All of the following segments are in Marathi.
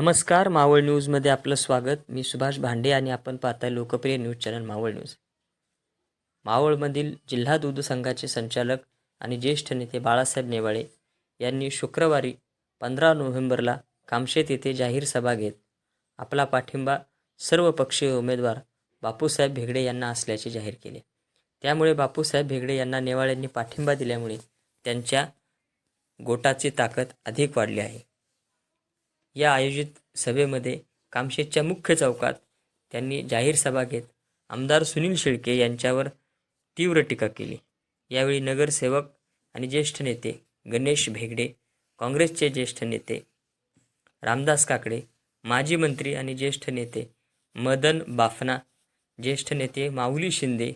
नमस्कार मावळ न्यूजमध्ये आपलं स्वागत. मी सुभाष भांडे आणि आपण पाहताय लोकप्रिय न्यूज चॅनल मावळ न्यूज. मावळमधील जिल्हा दूध संघाचे संचालक आणि ज्येष्ठ नेते बाळासाहेब नेवाळे यांनी शुक्रवारी पंधरा नोव्हेंबरला कामशेत येथे जाहीर सभा घेत आपला पाठिंबा सर्व पक्षीय उमेदवार बापूसाहेब भेगडे यांना असल्याचे जाहीर केले. त्यामुळे बापूसाहेब भेगडे यांना नेवाळ्यांनी पाठिंबा दिल्यामुळे त्यांच्या गोटाची ताकद अधिक वाढली आहे. या आयोजित सभेमध्ये कामशेतच्या मुख्य चौकात त्यांनी जाहीर सभा घेत आमदार सुनील शेळके यांच्यावर तीव्र टीका केली. यावेळी नगरसेवक आणि ज्येष्ठ नेते गणेश भेगडे काँग्रेसचे ज्येष्ठ नेते रामदास काकडे माजी मंत्री आणि ज्येष्ठ नेते मदन बाफना ज्येष्ठ नेते माऊली शिंदे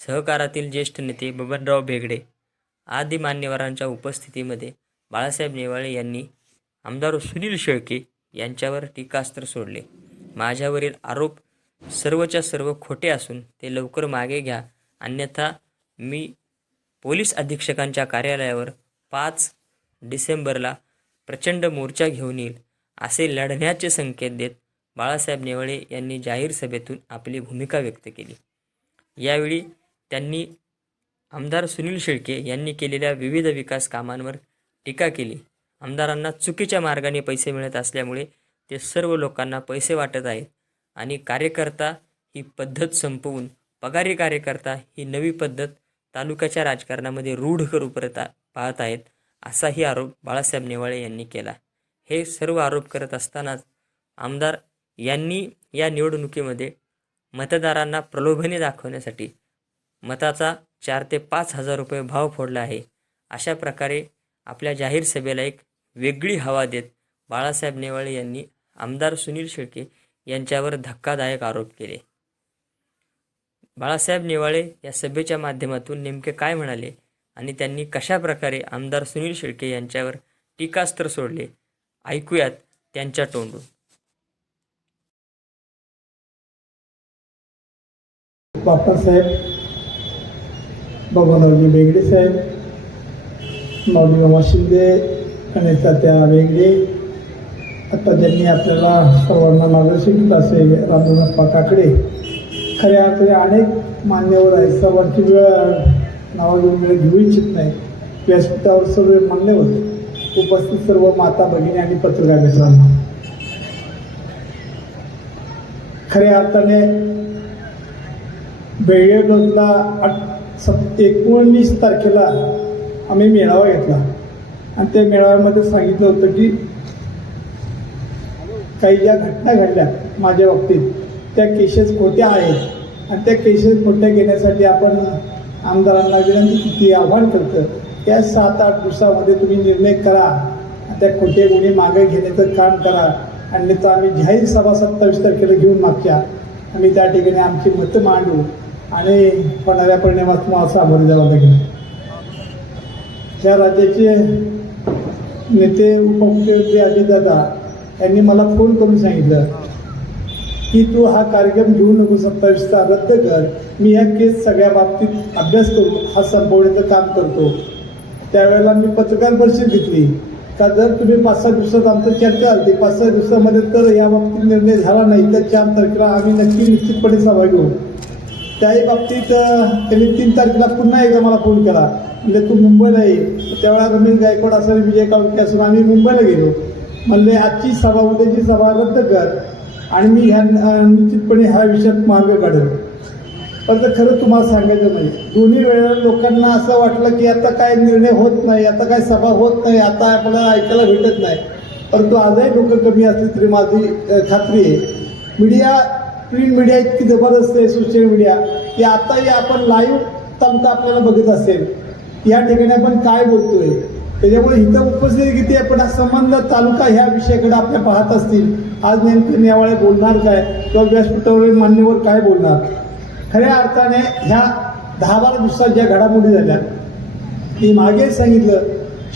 सहकारातील ज्येष्ठ नेते बबनराव भेगडे आदी मान्यवरांच्या उपस्थितीमध्ये बाळासाहेब नेवाळे यांनी आमदार सुनील शेळके यांच्यावर टीकास्त्र सोडले. माझ्यावरील आरोप सर्वच्या सर्व खोटे असून ते लवकर मागे घ्या. अन्यथा मी पोलीस अधीक्षकांच्या कार्यालयावर पाच डिसेंबरला प्रचंड मोर्चा घेऊन येईल असे लढण्याचे संकेत देत बाळासाहेब नेवळे यांनी जाहीर सभेतून आपली भूमिका व्यक्त केली. यावेळी त्यांनी आमदार सुनील शेळके यांनी केलेल्या विविध विकास कामांवर टीका केली. आमदारांना चुकीच्या मार्गाने पैसे मिळत असल्यामुळे ते सर्व लोकांना पैसे वाटत आहेत आणि कार्यकर्ता ही पद्धत संपवून पगारी कार्यकर्ता ही नवी पद्धत तालुक्याच्या राजकारणामध्ये रूढ करू परत पाहत आहेत असाही आरोप बाळासाहेब नेवाळे यांनी केला. हे सर्व आरोप करत असतानाच आमदार यांनी या निवडणुकीमध्ये मतदारांना प्रलोभने दाखवण्यासाठी मताचा चार ते पाच हजार रुपये भाव फोडला आहे. अशा प्रकारे आपल्या जाहीर सभेला एक वेगळी हवा देत बाळासाहेब नेवाळे यांनी आमदार सुनील शेळके यांच्यावर धक्कादायक आरोप केले. बाळासाहेब नेवाळे या सभेच्या माध्यमातून नेमके काय म्हणाले आणि त्यांनी कशा प्रकारे आमदार सुनील शेळके यांच्यावर टीकास्त्र सोडले ऐकूयात त्यांच्या तोंडून. बाप्पासाहेब बबनरावजी बेगडे साहेब माऊली शिंदे आणि त्या वेगळे आता ज्यांनी आपल्याला सर्वांना मार्गदर्शन केलं असे रामदासप्पा काकडे खऱ्या अर्थाने अनेक मान्यवर आहेत. सर्वांची वेळ नावा घेऊन वेळ घेऊ इच्छित नाही. व्यासपीठावर सर्व मान्यवर उपस्थित सर्व माता भगिनी आणि पत्रकार मित्रांना. खऱ्या अर्थाने बेळगावला आठ सत् एकोणीस तारखेला आम्ही मेळावा घेतला. आणि त्या मेळाव्यामध्ये सांगितलं होतं की काही ज्या घटना घडल्या माझ्या बाबतीत त्या केसेस खोट्या आहेत. आणि त्या केसेस खोट्या घेण्यासाठी आपण आमदारांना विनंती किती आव्हान करतं. या सात आठ दिवसामध्ये तुम्ही निर्णय करा. आणि त्या खोटे गुन्हे मागे घेण्याचं काम करा. आणि तर आम्ही जाहीर सभा सत्तावीस तारखेला घेऊन मागच्या. आम्ही त्या ठिकाणी आमची मतं मांडू. आणि होणाऱ्या परिणामात तुम्हाला सामोरे जावं लागेल. ह्या राज्याचे नेते उपमुख्यमंत्री अजितदादा यांनी मला फोन करून सांगितलं की तू हा कार्यक्रम घेऊ नको सत्तावीसचा रद्द कर. मी या केस सगळ्या बाबतीत अभ्यास करू हा संपवण्याचं काम करतो. त्यावेळेला मी पत्रकार परिषद घेतली. का जर तुम्ही पाच सहा दिवसात आमचं चर्चा आली पाच सहा दिवसामध्ये तर या बाबतीत निर्णय झाला नाही तर चार तारखेला आम्ही नक्की निश्चितपणे सहभागी होऊ त्याही बाबतीत त्यांनी तीन तारखेला पुन्हा एकदा मला फोन केला. म्हणजे तू मुंबईला ये. त्यावेळेला रमेश गायकवाड असेल विजय काळके असून आम्ही मुंबईला गेलो. म्हणले आजची सभा उद्याची सभा रद्द कर आणि मी ह्या निश्चितपणे ह्या विषयात मार्ग काढेल. पण तर खरं तुम्हाला सांगायचं नाही. दोन्ही वेळेला लोकांना असं वाटलं की आता काय निर्णय होत नाही आता काय सभा होत नाही आता आपल्याला ऐकायला भेटत नाही. परंतु आजही लोक कमी असली तरी माझी खात्री आहे. मीडिया प्रिंट मीडिया इतकी जबरदस्त आहे सोशल मीडिया की आताही आपण लाईव्ह तालुका आपल्याला बघत असेल. या ठिकाणी आपण काय बोलतोय? त्याच्यामुळे इथं उपस्थिती किती आहे? पण हा संबंध तालुका ह्या विषयाकडे आपल्या पाहत असतील. आज नेमकं नेवाळे बोलणार काय? किंवा व्यासपीठावर मान्यवर काय बोलणार? खऱ्या अर्थाने ह्या दहा बारा दिवसात ज्या घडामोडी झाल्या ती मागे सांगितलं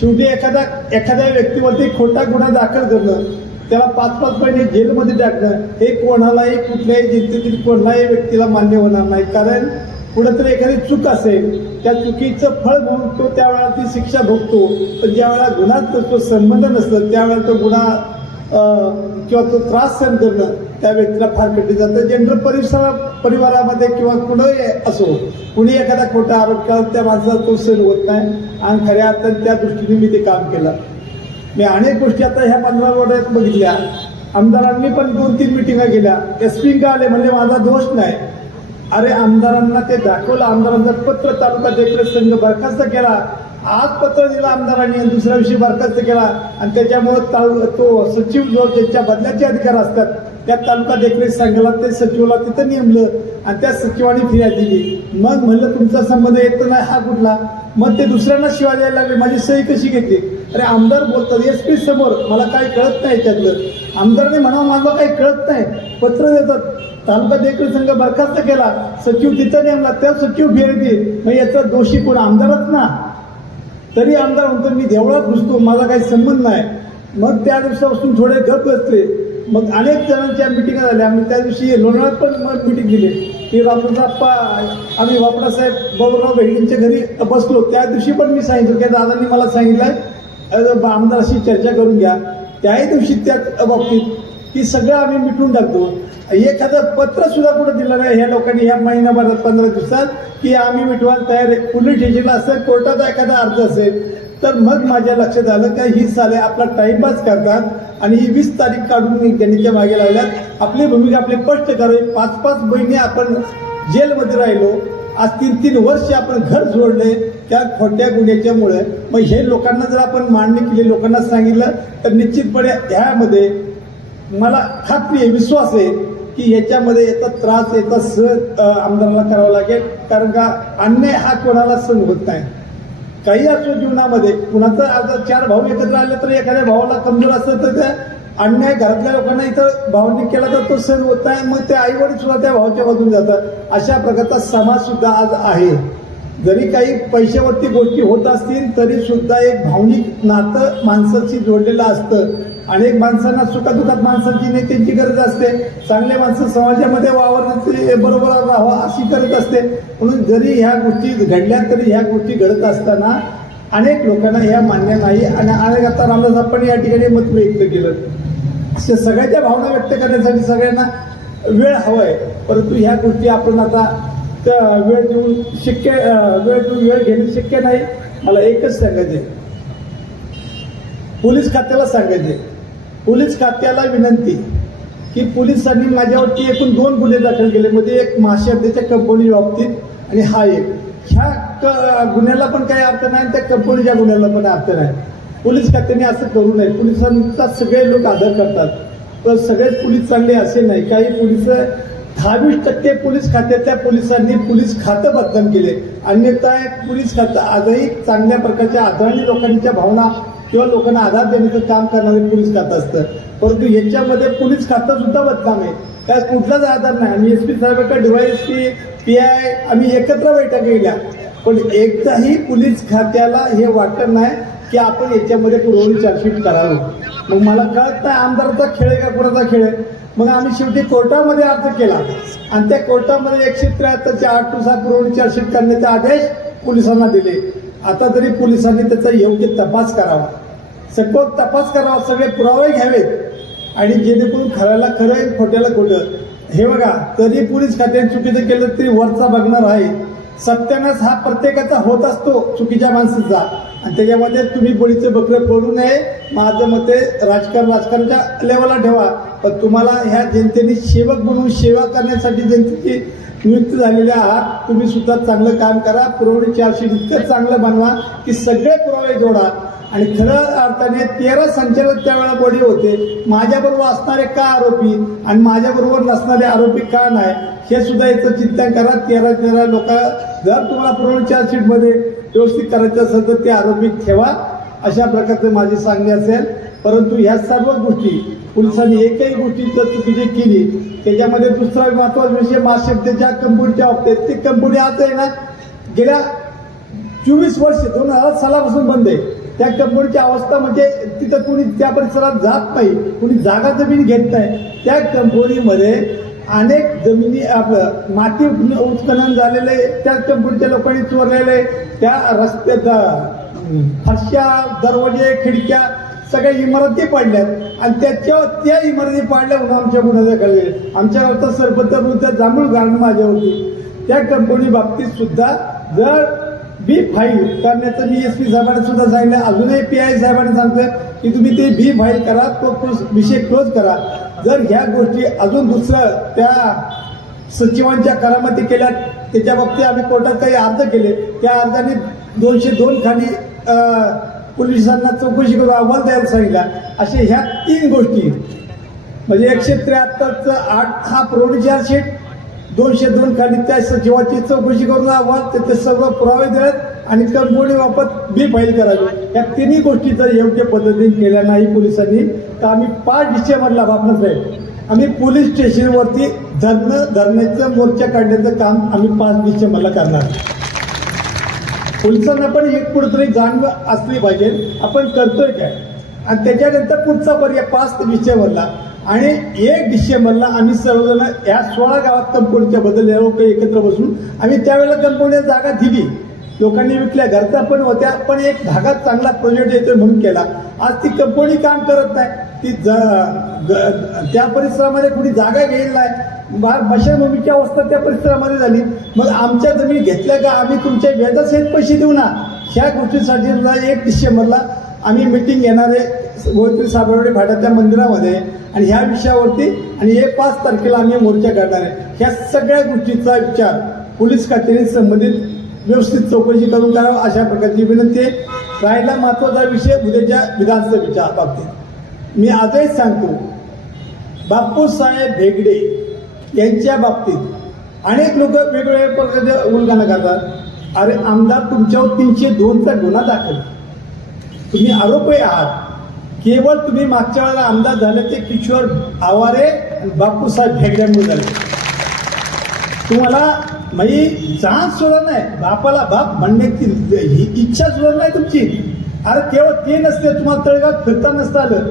शेवटी एखाद्या एखाद्या व्यक्तीवरती खोटा गुन्हा दाखल करणं त्याला पाच पाच महिने जेलमध्ये टाकणं हे कोणालाही कुठल्याही जनतेतील कोणालाही व्यक्तीला मान्य होणार नाही. कारण कुठेतरी एखादी चूक असेल त्या चुकीचं फळ भोगतो त्यावेळेला ती शिक्षा भोगतो. पण ज्यावेळा गुन्हा तो संबंध नसतं त्यावेळेला तो गुन्हा किंवा तो त्रास सहन करणं त्या व्यक्तीला फार कठीण जातं. जनरल परिसर परिवारामध्ये किंवा कुणंही असो कुणी एखादा खोटा आरोप केला त्या माणसाला तो सहन होत नाही. आणि खऱ्या अर्थाने त्या दृष्टीने मी ते काम केलं. मी अनेक गोष्टी आता ह्या पंधरा वर्षात बघितल्या. आमदारांनी पण दोन तीन मिटिंगा केल्या. एस आले म्हणजे माझा दोष नाही. अरे आमदारांना ते दाखवलं. आमदारांचं पत्र तालुका देखरेख संघ बरखास्त केला. आज पत्र दिलं आमदारांनी आणि दुसऱ्या दिवशी बरखास्त केला. आणि त्याच्यामुळे तालु तो सचिव जो त्यांच्या बदल्याचे अधिकार असतात त्या तालुका देखरेख संघाला ते सचिवाला तिथं नेमलं आणि त्या सचिवाने फिर्याद दिली. मग म्हणलं तुमचा संबंध येत नाही हा कुठला? मग ते दुसऱ्यांना शिवाय द्यायला लागले. माझी सही कशी घेतली? अरे आमदार बोलतात एस पी समोर. मला काही कळत नाही त्यातलं. आमदारने म्हणा माझं काही कळत नाही. पत्र देतात. तालुका देखील संघ बरखास्त केला. सचिव तिथं नेमला त्या सचिव फिरती मग याचा दोषी कोण? आमदारच ना. तरी आमदार म्हणतो मी देवळात घुसतो माझा काही संबंध नाही. मग त्या दिवसापासून थोडे गप बसले. मग अनेक जणांच्या मिटिंगा झाल्या आम्ही त्या दिवशी लोणावळ्यात पण मग मिटिंग दिली की बापूसाप्पा आम्ही बापरासाहेब बाबूराव भेंडेंच्या घरी बसलो. त्या दिवशी पण मी सांगितलं की दादांनी मला सांगितलं आमदाराशी चर्चा करून घ्या. त्याही दिवशी त्या बाबतीत की सगळं आम्ही मिटून टाकतो. एखादं पत्र सुद्धा कुठं दिलं नाही ह्या लोकांनी ह्या महिनाभरात पंधरा दिवसात की आम्ही मिटवायला तयार आहे. पोलीस स्टेशनला असेल कोर्टाचा एखादा अर्ज असेल तर मग माझ्या लक्षात आलं का ही साले आपला टाईमपास करतात आणि ही वीस तारीख काढून त्यांच्या मागे लागल्यात आपली भूमिका आपले स्पष्ट करावी. पाच पाच महिने आपण जेलमध्ये राहिलो आज तीन तीन वर्ष आपण घर जोडले त्या खोट्या गुन्ह्याच्यामुळे. मग हे लोकांना जर आपण मांडणी केली लोकांना सांगितलं तर निश्चितपणे ह्यामध्ये मला खात्री आहे विश्वास आहे की याच्यामध्ये याचा त्रास याचा सहज अ, आमदाराला करावा लागेल. कारण का अन्याय हा कोणाला सहन होत नाही. काही असो जीवनामध्ये कुणाचं आता चार भाऊ एकत्र आले तर एखाद्या भावाला कमजोर असतं तर त्या अन्याय घरातल्या लोकांना इथं भावनिक केला तर तो सण होत नाही मग ते आई वडील सुद्धा त्या भावाच्या बाजून जातात. अशा प्रकारचा समाज सुद्धा आज आहे. जरी काही पैशावरती गोष्टी होत असतील तरी सुद्धा एक भावनिक नातं माणसाशी जोडलेलं असतं. अनेक माणसांना सुखादुखात माणसाची नेत्यांची गरज असते. चांगले माणसं समाजामध्ये वावरण्याचे बरोबर राहावं अशी गरज असते. म्हणून जरी ह्या गोष्टी घडल्या तरी ह्या गोष्टी घडत असताना अनेक लोकांना ह्या मान्य नाही. आणि अनेक आता रामदास आपण या ठिकाणी मत व्यक्त केलं. सगळ्याच्या भावना व्यक्त करण्यासाठी सगळ्यांना वेळ हवाय. परंतु ह्या गोष्टी आपण आता त्या वेळ देऊन शक्य वेळ देऊन वेळ घेणे शक्य नाही. मला एकच सांगायचे पोलीस खात्याला सांगायचे पोलीस खात्याला विनंती की पोलिसांनी माझ्यावरती एकूण दोन गुन्हे दाखल केले. म्हणजे एक माशाब्देच्या कंपनी बाबतीत आणि हा एक. ह्या क- गुन्ह्याला पण काही अर्थ नाही आणि त्या कंपनीच्या गुन्ह्याला पण अर्थ नाही. पोलीस खात्याने असं करू नये. पोलिसांचा सगळे लोक आदर करतात. पण सगळेच पोलीस चांगले असे नाही. काही पोलीस दहावीस टक्के पोलीस खात्याच्या पोलिसांनी पोलीस खातं बदनाम केले. अन्यथा पोलीस खातं आजही चांगल्या प्रकारच्या आदरणीय लोकांच्या भावना किंवा लोकांना आधार देण्याचं काम करणारे पोलीस खातं असतं. परंतु याच्यामध्ये पोलीस खातं सुद्धा बदनाम आहे. त्यात कुठलाच आधार नाही. आम्ही एस पी साहेबांकडे डीवायएस पी पी आय आम्ही एकत्र बैठक केल्या पण एकदाही पोलीस खात्याला हे वाटत नाही की आपण याच्यामध्ये पुरवणी चार्जशीट करावं. मग मला कळत नाही आमदाराचा खेळ आहे का कुणाचा खेळ आहे? मग आम्ही शेवटी कोर्टामध्ये अर्ज केला. आणि त्या कोर्टामध्ये एकशे त्र्याहत्तरच्या आठ दिवसात पुरवणी चार्जशीट करण्याचे आदेश पोलिसांना दिले. आता तरी पोलिसांनी त्याचा योग्य तपास करावा. सखोल तपास करावा सगळे पुरावे घ्यावेत. आणि जेणेकरून खऱ्याला खरं आहे, खोट्याला खोटं. हे बघा तरी पोलीस खात्याने चुकीचं केलं तरी वरचा बघणार आहे. सत्यानाश हा प्रत्येकाचा होत असतो चुकीच्या माणसाचा. आणि त्याच्यामध्ये तुम्ही बोलीचे बकरे फोडू नये. माझं मते राजकारण राजकारणाच्या लेवलला ठेवा. पण तुम्हाला ह्या जनतेने सेवक म्हणून सेवा करण्यासाठी जनतेची नियुक्त झालेले आहात तुम्ही सुद्धा चांगलं काम करा. पुरवणी चारशे इतकं चांगलं बनवा की सगळे पुरावे जोडा. आणि खरं अर्थाने तेरा संचालक त्यावेळेला बळी होते. माझ्याबरोबर असणारे का आरोपी आणि माझ्याबरोबर नसणारे आरोपी का नाही हे सुद्धा याचं चिंतन करा. तेरा तेरा लोक जर तुम्हाला पुरवणी चार्जशीटमध्ये व्यवस्थित करायचं असेल तर ते आरोपी ठेवा. अशा प्रकारचं माझे सांगणे असेल. परंतु ह्या सर्व गोष्टी पोलिसांनी एकही गोष्टी जर चुकीची केली. त्याच्यामध्ये दुसरा महत्त्वाचा विषय महाशब्दाच्या कंपनीच्या बाबतीत ती कंपनी आता आहे ना गेल्या चोवीस वर्ष दोन हजार सालापासून बंद आहे. त्या कंपनीची अवस्था म्हणजे तिथं कोणी त्या परिसरात जात नाही कोणी जागा जमीन घेत नाही. त्या कंपनीमध्ये अनेक जमिनी आपलं माती उत्खनन झालेलं आहे. त्या कंपनीच्या लोकांनी चोरलेलं आहे. त्या रस्त्यात फरशा दरवाजे खिडक्या सगळ्या इमारती पाडल्यात. आणि त्याच्या त्या इमारती पाडल्या म्हणून आमच्या गुन्ह्याच्या खाली आमच्या गावचा सरपंच त्या जांभूळ गाणं माझ्यावरती त्या कंपनी बाबतीत सुद्धा जर बी फाईल करण्याचं मी एस पी साहेबांना सुद्धा सांगितलं. अजूनही पी आय साहेबांना सांगतोय की तुम्ही ते बी फाईल करा तो क्लोज- विषय क्लोज करा. जर ह्या गोष्टी अजून दुसरं त्या सचिवांच्या करामती केल्या त्याच्या बाबतीत आम्ही कोर्टात काही अर्ज केले त्या अर्जाने दोनशे दोन खाली पोलिसांना चौकशी करून अहवाल द्यायला सांगितला. असे ह्या तीन गोष्टी. म्हणजे एकशे त्र्याहत्तरचं आठ हा प्रोडी चार्जशीट दोनशे दोन खाली त्या सचिवाची चौकशी करून अहवाल त्याचे सर्व पुरावे देत आणि कंपनी बाबत बी फाईल करावी. या तिन्ही गोष्टी जर योग्य पद्धतीने केल्या नाही पोलिसांनी. तर आम्ही पाच डिसेंबरला बापना आहे. आम्ही पोलीस स्टेशनवरती धरणं धरण्याचं मोर्चा काढण्याचं काम आम्ही पाच डिसेंबरला करणार. पोलिसांना पण एक कुठेतरी जाणीव असली पाहिजे. आपण करतोय काय? आणि त्याच्यानंतर पुढचा पर्याय पाच ते डिसेंबरला. आणि एक डिसेंबरला आम्ही सर्वजण या सोळा गावात कंपनीच्या बद्दल लोक एकत्र बसून आम्ही त्यावेळेला कंपनीला जागा दिली. लोकांनी विकल्या घरच्या पण होत्या पण एक भागात चांगला प्रोजेक्ट येतोय म्हणून केला. आज ती कंपनी काम करत नाही. ती ज- ग- त्या परिसरामध्ये कुणी जागा घेईल नाही. बा- मशाभूमीची अवस्था त्या परिसरामध्ये झाली. मग आमच्या जमीन घेतल्या का? आम्ही तुमच्या व्याजासहित पैसे देऊ ना. ह्या गोष्टीसाठी सुद्धा एक डिसेंबरला आम्ही मिटिंग घेणार आहे. गोविंद साबरवाडी फाट्याच्या मंदिरामध्ये. आणि ह्या विषयावरती आणि हे पाच तारखेला आम्ही मोर्चा काढणार आहे. ह्या सगळ्या गोष्टीचा विचार पोलीस खात्याने संबंधित व्यवस्थित चौकशी करून करावं अशा प्रकारची विनंती आहे. राहिला महत्त्वाचा विषय उद्याच्या विधानसभेच्या बाबतीत. मी आजही सांगतो बापूसाहेब भेगडे यांच्या बाबतीत अनेक लोक वेगवेगळ्या प्रकारचे उलगाणं करतात. अरे आमदार तुमच्यावर तीनशे दोनचा गुन्हा दाखल. तुम्ही आरोपी आहात. केवळ तुम्ही मागच्या वेळेला आमदार झाले ते किशोर आवारे बापूसाहेब भेगड्यांमुळे झाले. तुम्हाला म्हणजे जाण सुद्धा नाही. बापाला बाप म्हणण्याची ही इच्छा सुद्धा नाही तुमची. अरे केवळ ते नसते तुम्हाला तळगाव फिरता नसतं आलं.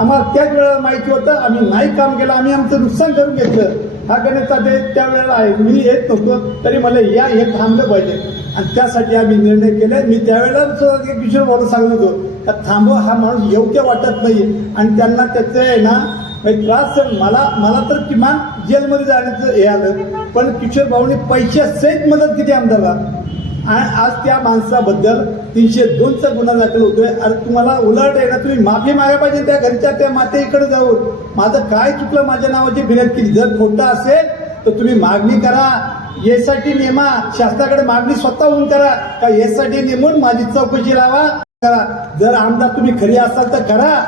आम्हाला त्याच वेळेला माहिती होतं आम्ही नाही काम केलं आम्ही आमचं नुकसान करून घेतलं. हा गणित ते त्या वेळेला आहे. मी येत नव्हतो तरी मला या हे थांबलं पाहिजे. आणि त्यासाठी आम्ही निर्णय केले. मी त्यावेळेला सुद्धा ते किशोर बोलून सांगत होतो का थांबव हा माणूस योग्य वाटत नाही आणि त्यांना त्याचं आहे ना म्हणजे त्रास मला मला तर किमान जेलमध्ये जाण्याचं हे आलं. पण किशोर भाऊनी पैशासहित मदत केली आमदारला. आणि आज त्या माणसाबद्दल तीनशे दोनचा गुन्हा दाखल होतोय. अरे तुम्हाला उलट आहे ना तुम्ही माफी मागा पाहिजे त्या घरच्या त्या मातेकडे जाऊन. माझं काय चुकलं माझ्या नावाची विनंती केली? जर खोटं असेल तर तुम्ही मागणी करा. यासाठी नेमा शासनाकडे मागणी स्वतःहून करा. का यासाठी नेमून माझी चौकशी लावा करा. जर आमदार तुम्ही खरी असाल तर करा.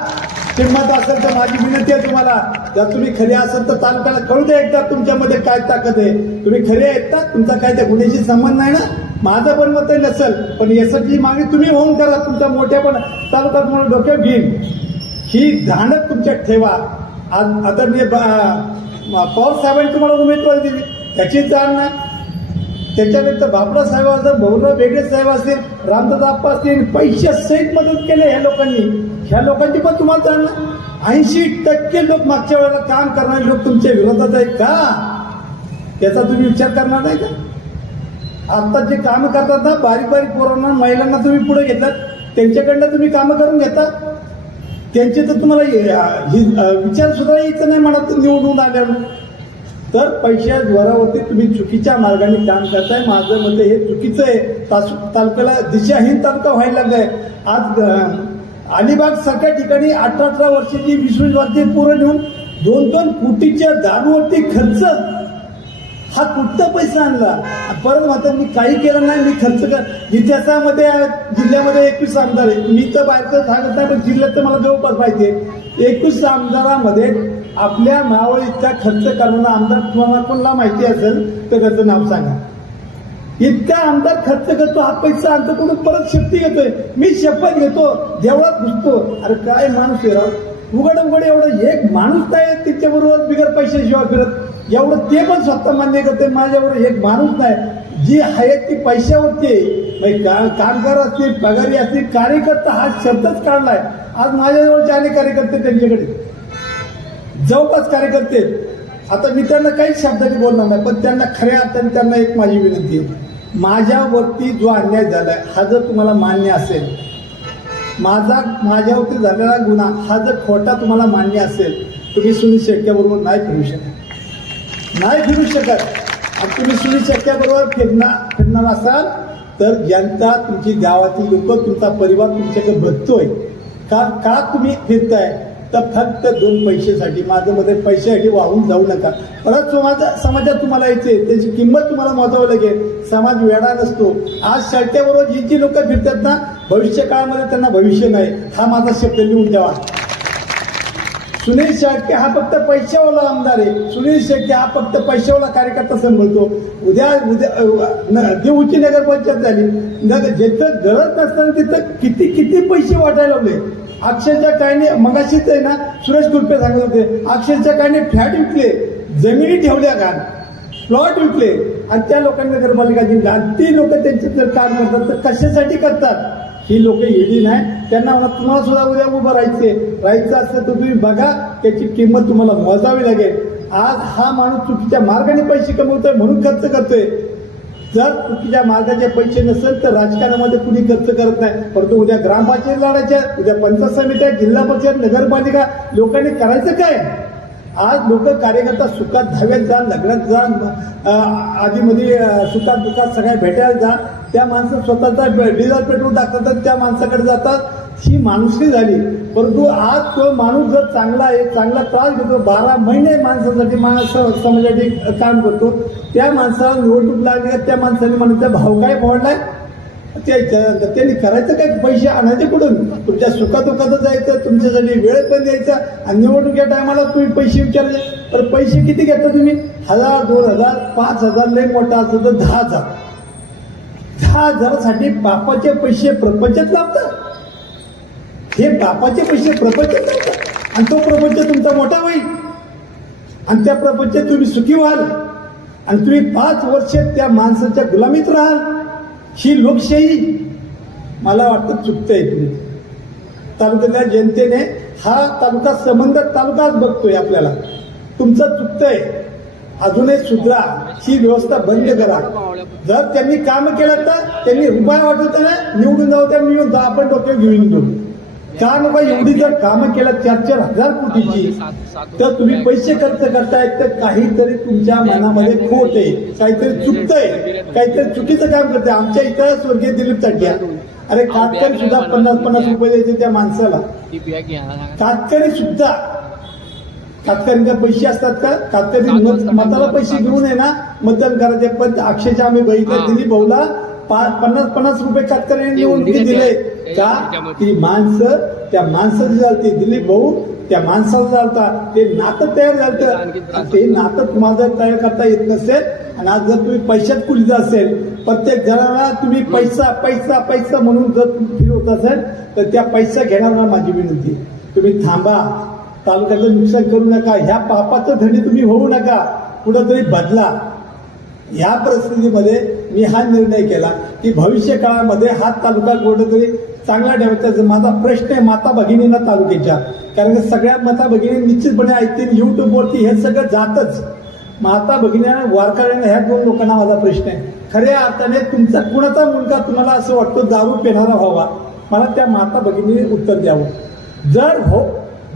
किंमत असेल तर माझी विनंती आहे तुम्हाला. जर तुम्ही खरे असाल तर तालुक्याला कळू द्या एकदा तुमच्यामध्ये काय ताकद आहे. तुम्ही खरे आहेत का तुमचा काय त्या गुन्ह्याशी संबंध नाही ना? माझं पण मत नसेल पण यासाठी मागणी तुम्ही होऊन करा. तुमचा मोठ्या पण तालुक्यात म्हणून डोक्यात घेईन. ही जाणत तुमच्यात ठेवा. आज आदरणीय पवार साहेबांनी तुम्हाला उमेदवारी दिली. त्याची जाण नाही त्याच्यानंतर बाबरा साहेब असतील भाऊराव बेगडे साहेब असतील रामदास आप्पा असतील पैशासहित मदत केले ह्या लोकांनी. ह्या लोकांची पण तुम्हाला जाणार ऐंशी टक्के लोक मागच्या वेळेला काम करणारे लोक तुमच्या विरोधात आहेत का? त्याचा तुम्ही विचार करणार नाही का? आता जे कामं करतात ना बारीक बारीक पोरांना महिलांना तुम्ही पुढे घेतात त्यांच्याकडनं तुम्ही कामं करून घेता. त्यांचे तर तुम्हाला हे- विचार सुद्धा यायचं नाही म्हणत निवडून आल्यावर. तर पैशा द्वारावरती तुम्ही चुकीच्या मार्गाने काम करताय. माझं मत हे चुकीचं आहे. तासु तालुक्याला दिशाहीन तालुका व्हायला लागलाय. आज अलिबाग सारख्या ठिकाणी अठरा अठरा वर्षाची वीस वीस वर्षाची पोरं नेऊन दोन दोन कोटीच्या दारूवरती खर्च. हा कुठचा पैसा आणला? परत मात्र मी काही केलं नाही. मी खर्च कर इतिहासामध्ये जिल्ह्यामध्ये एकवीस आमदार आहे मी तर बाहेरचं सांगत नाही पण जिल्ह्यात तर मला जवळपास पाहिजे एकवीस आमदारामध्ये आपल्या मावळ खर्च करणारा आमदार तुम्हाला कोणाला माहिती असेल तर त्याचं नाव सांगा. इतका आमदार खर्च करतो हा पैसा आमच्याकडून कुठून परत शक्ती घेतोय. मी शपथ घेतो देवळात घुसतो. अरे काय माणूस आहे राव. उघड उघड एवढं एक माणूस नाही तिच्याबरोबर बिगर पैशाशिवाय फिरत. एवढं ते पण स्वतः मान्य करते माझ्यावर एक माणूस नाही. जी आहे ती पैशावरती आहे. का- कामगार असतील पगारी असतील कार्यकर्ता हा शब्दच काढलाय. आज माझ्याजवळचे अनेक कार्यकर्ते त्यांच्याकडे जवळपास कार्यकर्ते आता मी त्यांना काहीच शब्दाने बोलणार नाही पण त्यांना खऱ्या अर्थाने त्यांना एक माझी विनंती आहे. माझ्यावरती जो अन्याय झालाय हा जर तुम्हाला मान्य असेल माझा माझ्यावरती झालेला गुन्हा हा जर खोटा तुम्हाला मान्य असेल तुम्ही सुनील शेट्ट्याबरोबर नाही फिरू शकत. नाही फिरू शकत. आणि तुम्ही सुनील शेट्ट्याबरोबर फिरणार फिरणार असाल तर जनता तुमची गावातील लोक तुमचा परिवार तुमच्याकडे बघतोय. का का तुम्ही फिरताय? तर फक्त दोन पैशासाठी. माझं मध्ये पैशासाठी वाहून जाऊ नका. परत समाजा समाजात तुम्हाला यायचे त्याची किंमत तुम्हाला मोजावं लागेल. समाज वेळा नसतो. आज शर्ट्याबरोबर जी जी लोक फिरतात ना भविष्य काळामध्ये त्यांना भविष्य नाही. हा माझा शब्द लिहून द्यावा सुनील शेट्टे हा फक्त पैशावाला आमदार आहे. सुनील शेट्टे हा फक्त पैशावाला कार्यकर्ता संभळतो. उद्या उद्या अ, न- देऊची नगरपंचायत झाली. नगर जिथं गरज नसताना तिथं किती किती पैसे वाटायला लागले? अक्षरशः काहीने मगाशीच आहे ना सुरेश कुलपे सांगत होते अक्षरशः काहीने फ्लॅट विकले जमिनी ठेवल्या का? प्लॉट विकले. आणि त्या लोकांनी नगरपालिका जिंकला ती लोक त्यांचे जर काम करतात तर कशासाठी करतात? ही लोक येडी नाही. त्यांना म्हणा तुम्हाला सुद्धा उद्या उभं राहायचे राहायचं असलं तर तुम्ही बघा त्याची किंमत तुम्हाला मोजावी लागेल. आज हा माणूस चुकीच्या मार्गाने पैसे कमवतोय म्हणून खर्च करतोय. जर चुकीच्या मार्गाचे पैसे नसेल तर राजकारणामध्ये कुणी खर्च करत नाही. परंतु उद्या ग्रामपंचायत लढायच्या उद्या पंचायत समित्या जिल्हा परिषद नगरपालिका लोकांनी करायचं काय? आज लोक कार्यकर्ता सुखात धाव्यात जा लग्नात जा आधीमध्ये सुखात दुखात सगळ्या भेटायला जा. त्या माणसं स्वतःचा डिझेल पेट्रोल टाकतात तर त्या माणसाकडे जातात. ही माणुसकी झाली. परंतु आज तो माणूस जर चांगला आहे चांगला त्रास घेतो बारा महिने माणसासाठी माणस समाजासाठी काम करतो त्या माणसाला निवडणूक लागली त्या माणसाने म्हणून भाव काय पडलाय ते त्यांनी करायचं काय? पैसे आणायचे कुठून? तुमच्या सुखादुखात जायचं तुमच्यासाठी वेळ पण द्यायचा आणि निवडणुकीच्या टायमाला तुम्ही पैसे विचारायचे. तर पैसे किती घेता तुम्ही? हजार दोन हजार पाच हजार लय मोठा असतो तर दहा हजार. दहा हजारासाठी बापाचे पैसे प्रपंचात लावतात. हे बापाचे पैसे प्रपंच आणि तो प्रपंच तुमचा मोठा होईल. आणि त्या प्रपंचात तुम्ही सुखी व्हाल. आणि तुम्ही पाच वर्ष त्या माणसाच्या गुलामीत राहाल. ही लोकशाही मला वाटतं चुकतंय तुम्ही तालुक्यातल्या जनतेने हा तालुका संबंध तालुकाच बघतोय आपल्याला. तुमचं चुकतंय अजूनही सुधरा. ही व्यवस्था बंद करा. जर त्यांनी काम केलं तर त्यांनी रुपया वाटवताना निवडून जाऊ त्या मिळून जाऊ. आपण डोक्यावर घेऊन घेऊ. का नको एवढी जर कामं केलं चार चार हजार कोटीची तर तुम्ही पैसे खर्च करतायत तर काहीतरी तुमच्या मनामध्ये खोट आहे. काहीतरी चुकतंय. काहीतरी चुकीचं काम करते आमच्या इथं स्वर्गीय दिलीप तटक्या अरे कातकरी सुद्धा पन्नास पन्नास रुपये द्यायचे त्या माणसाला. कातकरी सुद्धा. कातकरींचे पैसे असतात का? कातकरी मत- मताला पैसे घेऊन आहे ना. मतदान करायचे. पण अक्षरशः आम्ही बघितलं दिलीप भाऊला पन्नास पन्नास रुपये कातकऱ्यांनी निवडणुकी दिले. का? ती माणसं त्या माणसाची चालते दिलीप भाऊ त्या माणसाला चालता ते नातं तयार झालं ते नातं तुम्हाला तयार करता येत नसेल आणि आज जर तुम्ही पैशात कुलीत असेल प्रत्येक जणाला तुम्ही पैसा पैसा पैसा म्हणून जर फिरवत असेल तर त्या पैसा घेणारा माझी विनंती. तुम्ही थांबा. तालुक्याचं नुकसान करू नका. ह्या पापाचं धनी तुम्ही होऊ नका. कुठंतरी बदला. ह्या परिस्थितीमध्ये मी हा निर्णय केला की भविष्य काळामध्ये हा तालुका कुठेतरी चांगला ठेवायचा माझा प्रश्न आहे माता भगिनींना तालुक्याच्या. कारण की सगळ्या माता भगिनी निश्चितपणे ऐकतील युट्यूबवरती हे सगळं जातच. माता भगिनी वारकऱ्यांना ह्या दोन लोकांना माझा प्रश्न आहे. खऱ्या अर्थाने तुमचा कुणाचा मुलगा तुम्हाला असं वाटतं दारू पिणारा व्हावा? मला त्या माता भगिनीने उत्तर द्यावं. जर हो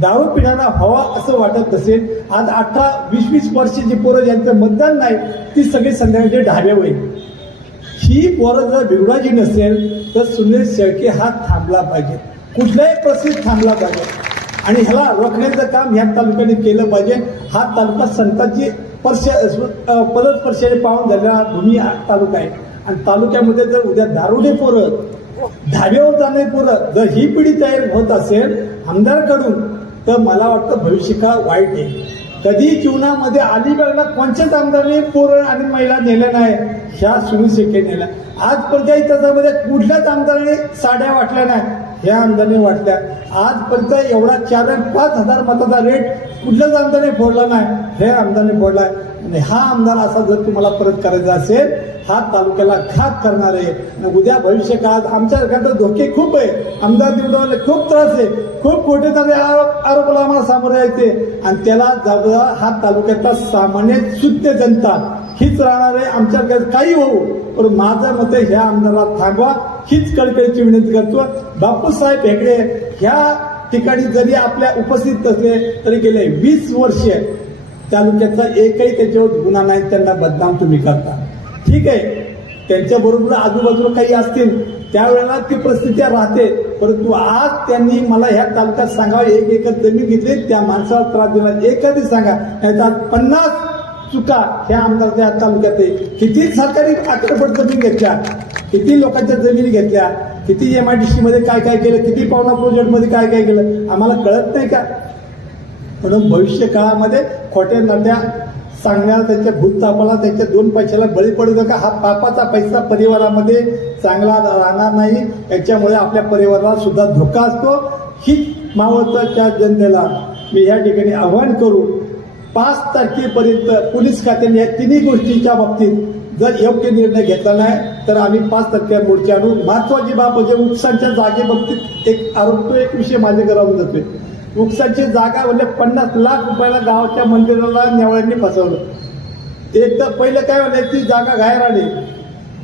दारू पिणारा हवा असं वाटत असेल आज अठरा वीस वीस वर्षाची पोरं ज्यांचं मतदान नाही ती सगळी संध्याकाळचे ढाबे होईल ही पोरं जर बिघडायची नसेल तर सुनील शेळके हा थांबला पाहिजे. कुठल्याही परिस्थितीत थांबला पाहिजे. आणि ह्याला रोखण्याचं काम ह्या तालुक्याने केलं पाहिजे. हा तालुका संतांची स्पर्श अ, पदस्पर्शाने पाहून झालेला भूमी हा तालुका आहे. आणि तालुक्यामध्ये जर उद्या दारुडे पोरं धाब्यावर जाणारी पोरं जर ही पिढी तयार होत असेल आमदारकडून तर मला वाटतं भविष्य का वाईट आहे कधी जीवनामध्ये अलिबागला कोणत्याच आमदाराने पोरं आणि महिला नेल्या नाही. ह्या सुनील शेट्टी नेल्या. आजपर्यंत इतिहासामध्ये कुठल्याच आमदाराने साड्या वाटल्या नाही. ह्या आमदाराने वाटल्या. आजपर्यंत एवढा चार पाच हजार मताचा रेट कुठल्याच आमदाराने फोडला नाही. हे आमदाराने फोडलाय आणि हा आमदार असा जर तुम्हाला परत करायचा असेल हा तालुक्याला घात करणार. आहे आणि उद्या भविष्य काळात आमच्या घरात धोके खूप आहे. आमदार निवडवाले खूप त्रास आहे. खूप मोठे तरी आरोपाला आम्हाला सामोरे यायचे आणि त्याला जबाबदार हा तालुक्यातला सामान्य शुद्ध जनता हीच राहणार आहे. आमच्या काही होऊ. पण माझं मत ह्या आमदाराला थांबवा. हीच कळकळीची विनंती करतो. बापूसाहेब हेगडे ह्या ठिकाणी जरी आपल्या उपस्थित असले तरी गेले वीस वर्ष तालुक्याचा एकही त्याच्यावर गुन्हा नाही त्यांना बदनाम तुम्ही करता. ठीक आहे. त्यांच्या बरोबर आजूबाजूला काही असतील त्यावेळेला ती परिस्थिती राहते. परंतु आज त्यांनी मला ह्या तालुक्यात सांगावं एक एकर जमीन घेतली त्या माणसाला त्रास दिला. एखादी सांगा नाहीतर पन्नास चुका ह्या आमदारच्या ह्या तालुक्यात आहे. किती सरकारी आकडेपट जमीन घेतल्या किती लोकांच्या जमिनी घेतल्या किती एम आय डी सीमध्ये काय काय केलं किती पावना प्रोजेक्टमध्ये काय काय केलं आम्हाला कळत नाही का? म्हणून भविष्य काळामध्ये खोट्या नद्या सांगण्याला त्यांच्या भूततापाला त्यांच्या दोन पैशाला बळी पडू नका. हा पापाचा पैसा परिवारामध्ये चांगला राहणार नाही. याच्यामुळे आपल्या परिवाराला सुद्धा धोका असतो. ही मावळताच्या जनतेला मी या ठिकाणी आव्हान करू. पाच तारखेपर्यंत पोलीस खात्याने या तिन्ही गोष्टीच्या बाबतीत जर योग्य निर्णय घेतला नाही तर आम्ही पाच टक्क्या मोर्चा आणू महत्वाची बाब म्हणजे उपसांच्या जागेबाबतीत एक आरोप तो एक विषय माझ्या घरावर जातोय. वृक्षांची जागा म्हणजे पन्नास लाख रुपयाला गावाच्या मंदिराला नेवळ्यांनी फसवलं. एक तर पहिलं काय म्हणलं ती जागा गायराणी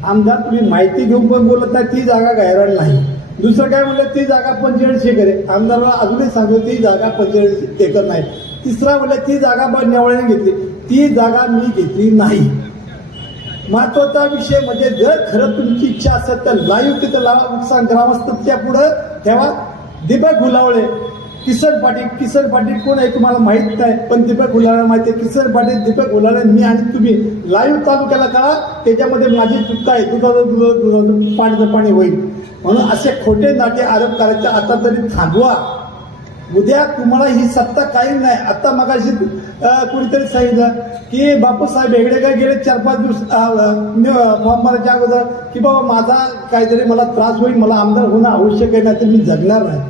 आमदार तुम्ही माहिती घेऊन पण बोलत नाही ती जागा गायराण नाही. दुसरं काय म्हणलं ती जागा पंचेचाळीस एकर आहे. आमदारला अजूनही सांगतो ती जागा पंचेचाळीस एकर नाही. तिसरा म्हणलं ती जागा ब- नेवळ्याने घेतली. ती जागा मी घेतली नाही. महत्त्वाचा विषय म्हणजे जर खरं तुमची इच्छा असेल तर लाईव्ह तिथं लावा नुकसान ग्रामस्थांच्या पुढं ठेवा. दिपक गुलावळे किसन पाटील किसन पाटील कोण आहे तुम्हाला माहीत नाही पण दीपक गुलावळे माहिती आहे. किसन पाटील दीपक गुलावळे मी आणि तुम्ही लाईव्ह तालुक्याला करा त्याच्यामध्ये माझी चुकता आहे. दुधाचं दुधाचं दुधाचं पाण्याचं पाणी होईल. म्हणून असे खोटे नाटे आरोप करायचे आता तरी थांबवा. उद्या तुम्हाला ही सत्ता कायम नाही. आता मगाशी कुणीतरी सांगितलं की बापूसाहेब हेगडे काय गेले चार पाच दिवस फॉर्म भरायच्या अगोदर की बाबा माझा काहीतरी मला त्रास होईल मला आमदार होणं आवश्यक आहे नाही तर मी जगणार नाही.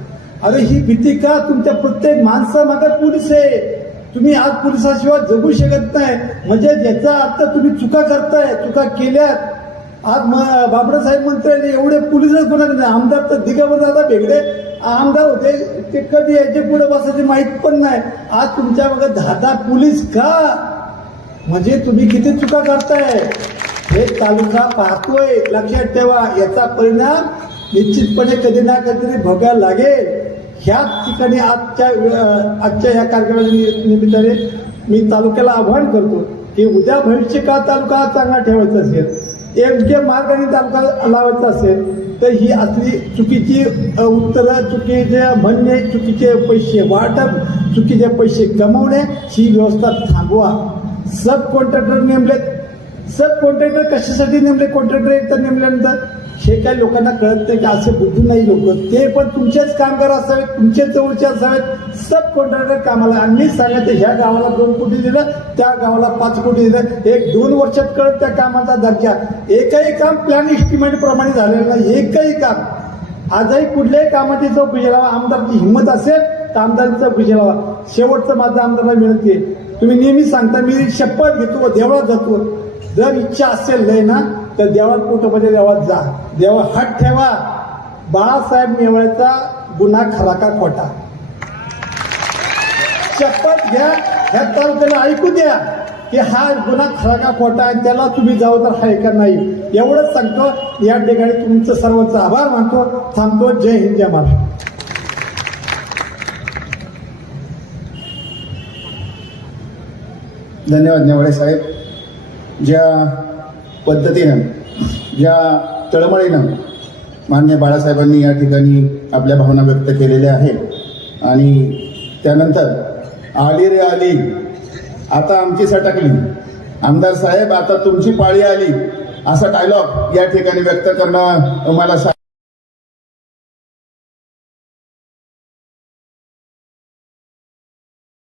अरे ही भीती का? तुमच्या प्रत्येक माणसामागे पोलीस आहे. तुम्ही आज पोलिसाशिवाय जगू शकत नाही. म्हणजे याचा अर्थ तुम्ही चुका करताय चुका केल्यात. आज म- बाबरासाहेब म्हणताय एवढे पोलीसच कोणाकडे नाही. आमदार तर दिगावर दादा भेगडे आमदार होते ते कधी याचे पुढे बसायचे माहीत पण नाही. आज तुमच्या मग दहा दहा पोलीस का? म्हणजे तुम्ही किती चुका करताय? हे तालुका पाहतोय. लक्षात ठेवा याचा परिणाम निश्चितपणे कधी ना कधीतरी भोगायला लागेल. ह्याच ठिकाणी आजच्या आजच्या ह्या कार्यक्रमाच्या निमित्ताने मी तालुक्याला आव्हान करतो की उद्या भविष्य काळ तालुका चांगला ठेवायचा असेल योग्य मार्गाने तालुका लावायचा असेल तर ही असली चुकीची उत्तरं चुकीचे म्हणणे चुकीचे पैसे वाटप चुकीचे पैसे कमवणे ही व्यवस्था थांबवा. सब कॉन्ट्रॅक्टर नेमलेत. सब कॉन्ट्रॅक्टर कशासाठी नेमले? कॉन्ट्रॅक्टर एकतर नेमल्यानंतर हे काही लोकांना कळत नाही की? असे बुद्धू नाही लोक. ते पण तुमचेच कामगार असावेत तुमचे जवळचे असावेत. सब कॉन्ट्रॅक्टर कामाला. आणि मी सांगितलं ह्या गावाला दोन कोटी दिलं त्या गावाला पाच कोटी दिलं. एक दोन वर्षात कळत त्या कामाचा दर्जा. एकही काम प्लॅन एस्टिमेट प्रमाणे झालेलं नाही. एकही काम. आजही कुठल्याही कामाची चौकशी लावा आमदारची हिंमत असेल तर आमदारची चौकशी लावा शेवटचं माझं आमदारला विनंती आहे. तुम्ही नेहमी सांगता मी शपथ घेतो व देवळात जातो. जर इच्छा असेल लय ना तर देवात कुठं म्हणजे देवात जा. देवा हट ठेवा. बाळासाहेब नेवळ्याचा गुन्हा खरा का खोटा. शपथ घ्या. ह्या तालुक्याला ऐकू द्या की हा गुन्हा खरा का खोटा आहे. त्याला तुम्ही जाऊ तर हाय का नाही? एवढंच सांगतो. या ठिकाणी तुमचं सर्वांचा आभार मानतो. थांबतो. जय हिंद जय महाराष्ट्र. धन्यवाद नेवळे साहेब. ज्या पद्धतीनं ज्या तळमळीनं मान्य बाळासाहेबांनी या ठिकाणी आपल्या भावना व्यक्त केलेल्या आहेत. आणि त्यानंतर आली रे आली आता आमची सटकली. आमदार साहेब आता तुमची पाळी आली. असा डायलॉग या ठिकाणी व्यक्त करणं मला सा